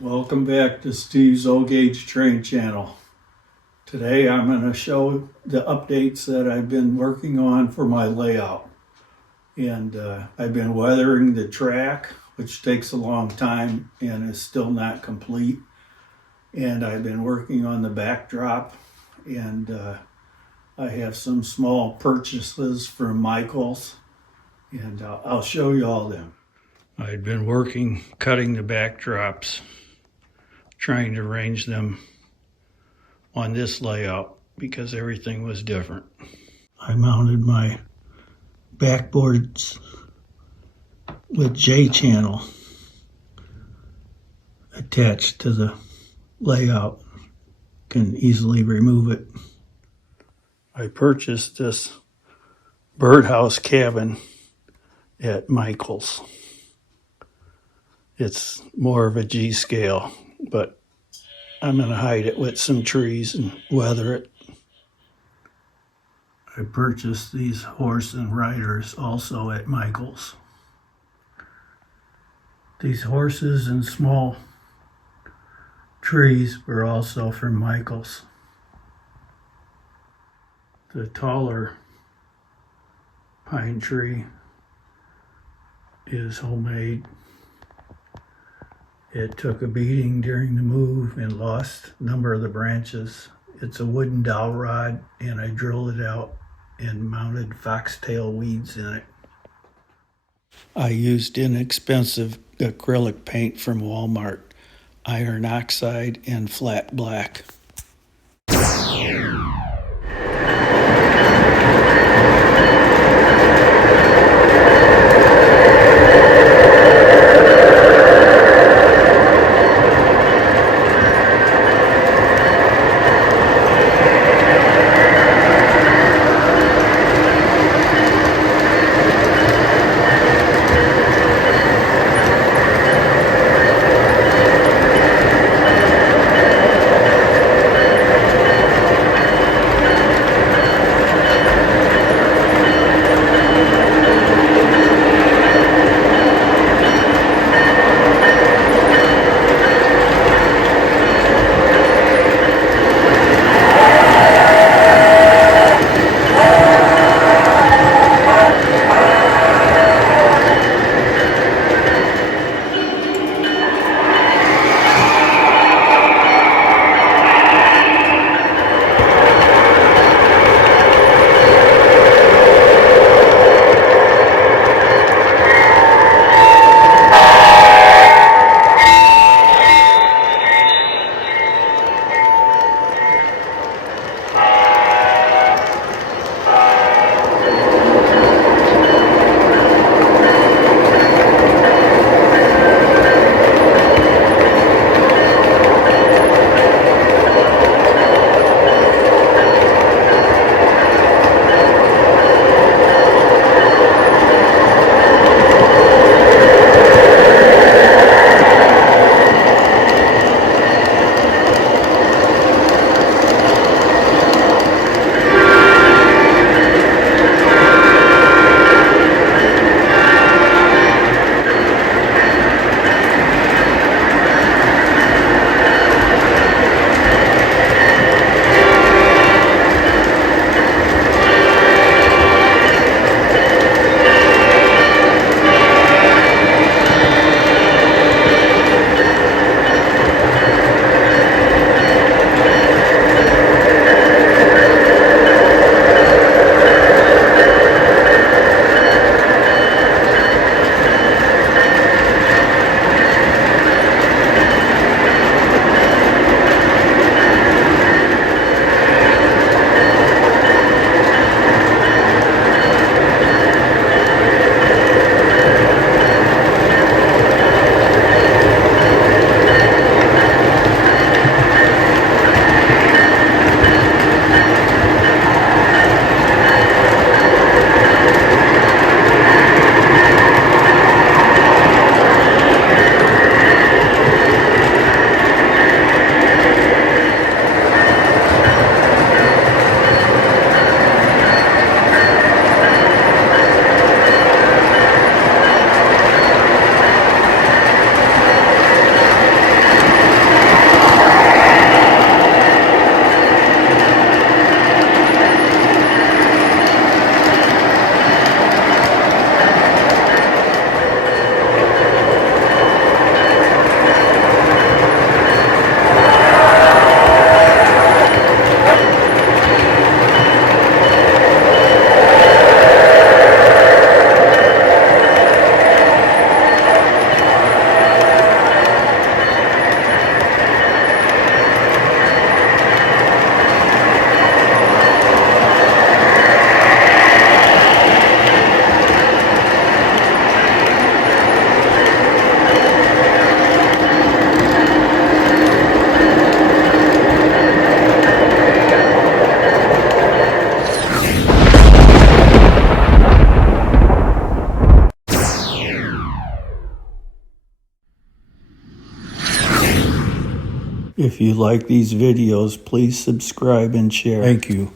Welcome back to Steve's O-Gauge Train Channel. Today I'm going to show the updates that I've been working on for my layout. And I've been weathering the track, which takes a long time and is still not complete. And I've been working on the backdrop, and I have some small purchases from Michael's, and I'll show you all them. I've been working cutting the backdrops, trying to arrange them on this layout because everything was different. I mounted my backboards with J-channel attached to the layout. Can easily remove it. I purchased this birdhouse cabin at Michael's. It's more of a G scale, but I'm going to hide it with some trees and weather it. I purchased these horse and riders also at Michael's. These horses and small trees were also from Michael's. The taller pine tree is homemade. It took a beating during the move and lost a number of the branches. It's a wooden dowel rod, and I drilled it out and mounted foxtail weeds in it. I used inexpensive acrylic paint from Walmart, iron oxide and flat black. If you like these videos, please subscribe and share. Thank you.